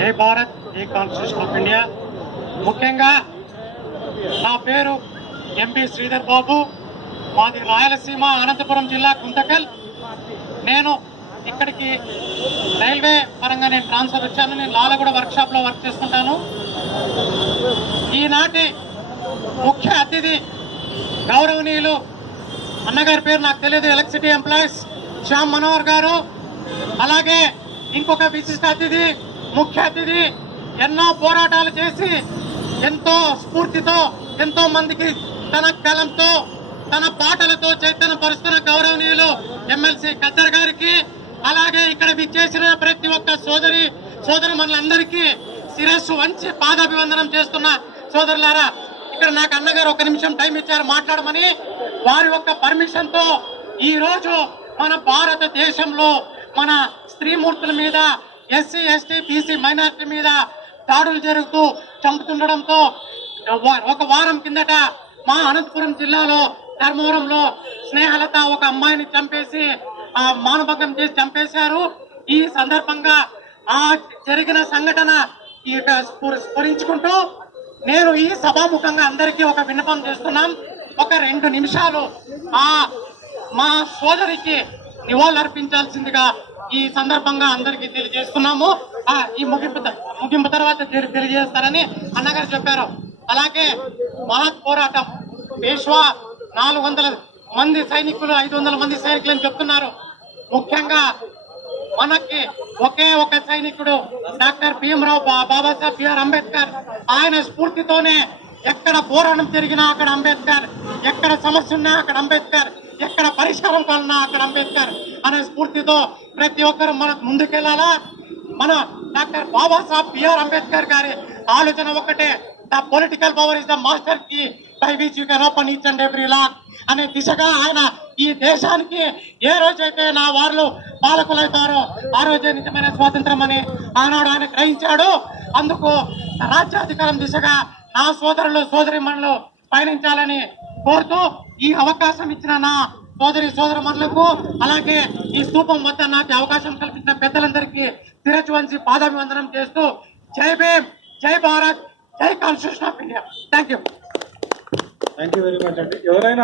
జై భారత్, జై constitution of India. ముఖ్యంగా నా పేరు ఎంపీ శ్రీధర్ బాబు, మాది రాయలసీమ అనంతపురం జిల్లా గుంతకల్. నేను ఇక్కడికి రైల్వే పరంగా నేను ట్రాన్స్ఫర్ వచ్చాను. నేను లాలగూడ వర్క్షాప్లో వర్క్ చేసుకుంటాను. ఈనాటి ముఖ్య అతిథి గౌరవనీయులు అన్నగారి పేరు నాకు తెలియదు, ఎలక్ట్రిసిటీ ఎంప్లాయీస్ శ్యామ్ మనోహర్ గారు. అలాగే ఇంకొక విశిష్ట అతిథి, ముఖ్య అతిథి, ఎన్నో పోరాటాలు చేసి ఎంతో స్ఫూర్తితో ఎంతో మందికి తన కలంతో తన పాటలతో చైతన్యపరుస్తున్న గౌరవనీయులు ఎమ్మెల్సీ కచ్చర్ గారికి, అలాగే ఇక్కడ విచ్చేసిన ప్రతి ఒక్క సోదరులందరికీ శిరస్సు వంచి పాదాభివందనం చేస్తున్న సోదరులారా, ఇక్కడ నాకు అన్నగారు ఒక నిమిషం టైం ఇచ్చారు మాట్లాడమని. వారి యొక్క పర్మిషన్ తో ఈ రోజు మన భారతదేశంలో మన స్త్రీమూర్తుల మీద, ఎస్సీ ఎస్టీ బీసీ మైనారిటీ మీద దాడులు జరుగుతూ చంపుతుండడంతో ఒక వారం కిందట మా అనంతపురం జిల్లాలో ధర్మవరంలో స్నేహలత ఒక అమ్మాయిని చంపేసి మానభంగం చేసి చంపేశారు. ఈ సందర్భంగా ఆ జరిగిన సంఘటన స్మరించుకుంటూ నేను ఈ సభాముఖంగా అందరికీ ఒక విన్నపం చేస్తున్నాం. ఒక 2 నిమిషాలు మా సోదరికి నివాళులర్పించాల్సిందిగా ఈ సందర్భంగా అందరికీ తెలియజేస్తున్నాము. ఈ ముగింపు తర్వాత తెలియజేస్తారని అన్నగారు చెప్పారు. అలాగే మహత్ పోరాటం, పేష్వా 400 మంది సైనికులు 500 మంది సైనికులు అని చెప్తున్నారు. ముఖ్యంగా మనకి ఒకే ఒక సైనికుడు డాక్టర్ భీమరావు బాబాసాహెబ్ బిఆర్ అంబేద్కర్. ఆయన స్ఫూర్తితోనే ఎక్కడ పోరాటం జరిగినా అక్కడ అంబేద్కర్, ఎక్కడ సమస్య ఉన్నా అక్కడ అంబేద్కర్, ఎక్కడ పరిష్కారం కావాలన్నా అక్కడ అంబేద్కర్ అనే స్ఫూర్తితో ప్రతి ఒక్కరు మనకు ముందుకెళ్లాలా. మన డాక్టర్ బాబాసాహెబ్ బిఆర్ అంబేద్కర్ గారి ఆలోచన ఒకటే, the political power is the master key by which you can open each and every lock అనే దిశగా ఆయన ఈ దేశానికి ఏ రోజైతే నా వారు పాలకులవుతారో ఆ రోజే నిజమైన స్వాతంత్రం అని ఆనాడు ఆయన గ్రహించాడు. అందుకు రాజ్యాధికారం దిశగా నా సోదరిమణులు పయనించాలని కోరుతూ ఈ అవకాశం ఇచ్చిన నా సోదరిమణులకు, అలాగే ఈ స్తూపం వద్ద నాకు అవకాశం కల్పించిన పెద్దలందరికీ శిరస్సు వంచి పాదాభివందనం చేస్తూ జై భీమ్, జై భారత్, జై constitution of India. Thank you. Very much అండి. ఎవరైనా